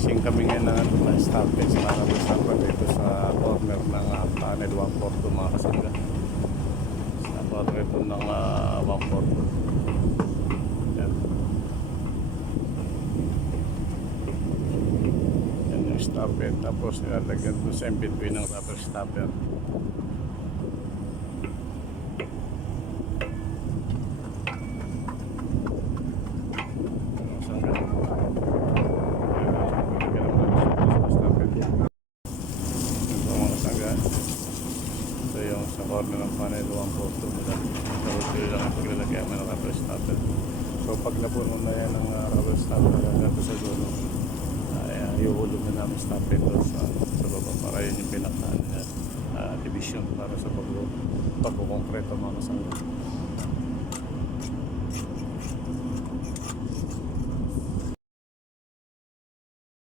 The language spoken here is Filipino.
Fixing kami ngayon ng ano, na stoppage na nakapag dito sa corner ng panel 142 mga kasangga. Sa corner ito ng 142. Yan. Yan yung stopper. Tapos nilalagyan ito sa in-between ng rubber stopper. Sa corner ng panel 142 mula sa lang ang paglalagay ng rubber stopper. So pag napuno na yan ng rubber stopper hanggang sa dulo, iuhulog na namin stopper doon sa baba para yun yung pinaka division para sa pagkukongkreto mga kasangga.